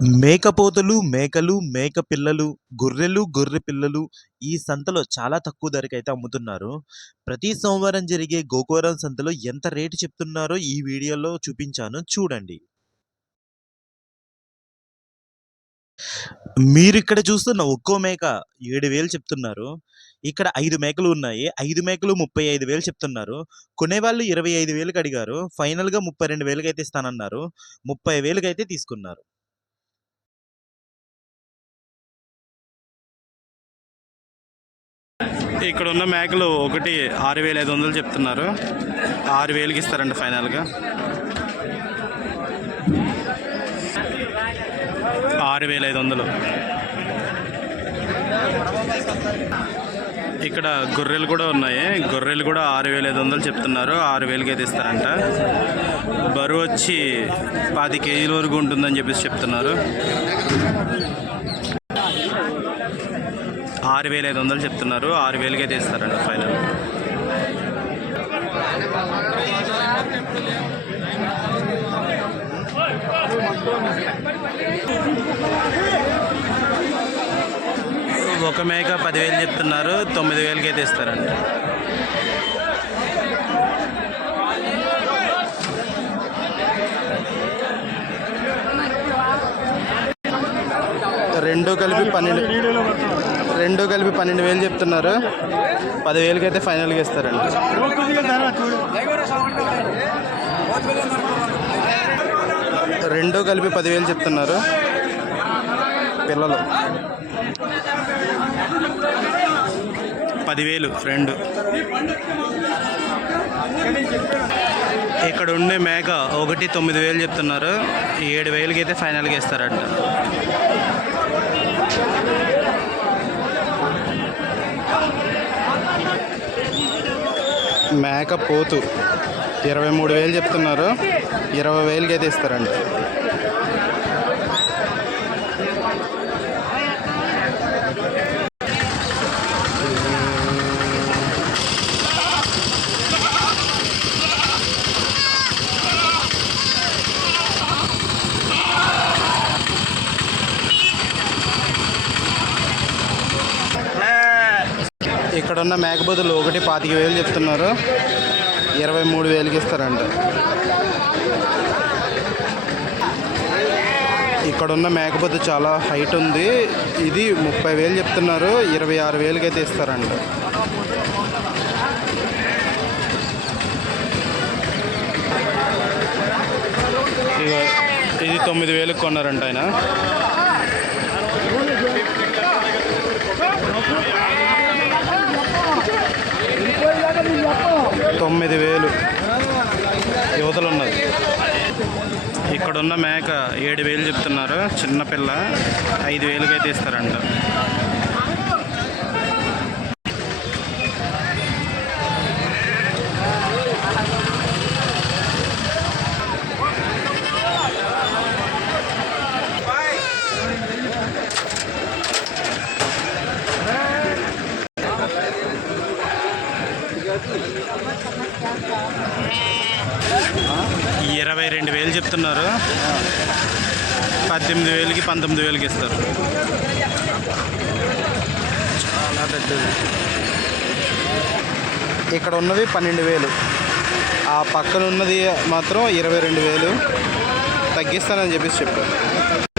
మేకపోతులు, మేకలు, మేక పిల్లలు, గొర్రెలు, గొర్రె పిల్లలు ఈ సంతలో చాలా తక్కువ ధరకైతే అమ్ముతున్నారు. ప్రతి సోమవారం జరిగే గోకవరం సంతలో ఎంత రేటు చెప్తున్నారో ఈ వీడియోలో చూపించాను చూడండి. మీరు ఇక్కడ చూస్తున్న ఒక్కో మేక ఏడు వేలు చెప్తున్నారు. ఇక్కడ ఐదు మేకలు ఉన్నాయి. ఐదు మేకలు 35,000 చెప్తున్నారు. కొనేవాళ్ళు 25,000కి అడిగారు. ఫైనల్‌గా 32,000కైతే ఇస్తానన్నారు. 30,000కైతే తీసుకున్నారు. ఇక్కడ ఉన్న మేకలు ఒకటి ఆరు వేల ఐదు వందలు చెప్తున్నారు. ఆరు వేలకి ఇస్తారండి ఫైనల్గా. ఆరు వేల ఐదు వందలు. ఇక్కడ గొర్రెలు కూడా ఉన్నాయి. గొర్రెలు కూడా ఆరు వేల ఐదు వందలు చెప్తున్నారు. ఆరు వేలకి అయితే ఇస్తారంట. బరువు వచ్చి పది కేజీల వరకు ఉంటుందని చెప్పేసి చెప్తున్నారు. ఆరు వేల ఐదు వందలు చెప్తున్నారు. ఆరు వేలకి అయితే ఇస్తారంట ఫైనల్. ఒక మేక పదివేలు చెప్తున్నారు. తొమ్మిది వేలకి అయితే ఇస్తారండి రెండు కలిపి పన్నెండు. రెండు కలిపి పన్నెండు వేలు చెప్తున్నారు. పదివేలకి అయితే ఫైనల్గా ఇస్తారండి. రెండు కలిపి పదివేలు చెప్తున్నారు. పిల్లలు. పదివేలు రెండు. ఇక్కడ ఉండే మేక ఒకటి తొమ్మిది వేలు చెప్తున్నారు. ఏడు వేలకి అయితే ఫైనల్గా ఇస్తారంట. మేక పోతు ఇరవై మూడు వేలు చెప్తున్నారు. ఇరవై వేలకి అయితే ఇస్తారండి ఇక్కడ ఉన్న మేకపోతులు ఒకటి పాతిక వేలు చెప్తున్నారు. ఇరవై మూడు వేలకి ఇస్తారంట. ఇక్కడ ఉన్న మేకపోతు చాలా హైట్ ఉంది. ఇది ముప్పై వేలు చెప్తున్నారు. ఇరవై ఆరు వేలకి అయితే ఇస్తారంట ఇది తొమ్మిది వేలకు కొన్నారంట ఆయన. తొమ్మిది వేలు యువతలు ఉన్నది ఇక్కడ ఉన్న మేక ఏడు వేలు చెప్తున్నారు. చిన్నపిల్ల ఐదు వేలకి అయితే ఇస్తారంట. ఇరవై రెండు వేలు చెప్తున్నారు. పద్దెనిమిది వేలకి పంతొమ్మిది వేలకి ఇస్తారు. చాలా పెద్దది. ఇక్కడ ఉన్నవి పన్నెండు వేలు. ఆ పక్కన ఉన్నది మాత్రం ఇరవై రెండు వేలు. తగ్గిస్తానని చెప్పేసి చెప్పారు.